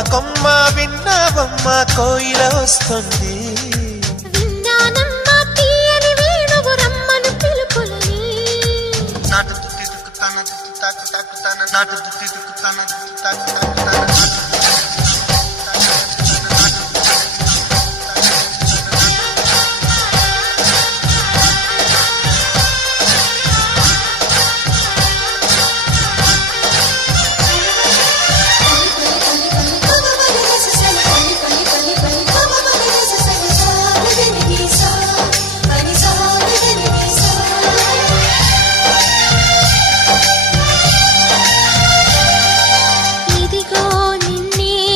కొమ్మ విన్నావమ్మ కోయిల వస్తుంది. విన్నానమ్మా తీయని వేణువు రమ్మను పిలుపులని. నాటు తాకు తాకు తాకు నాటు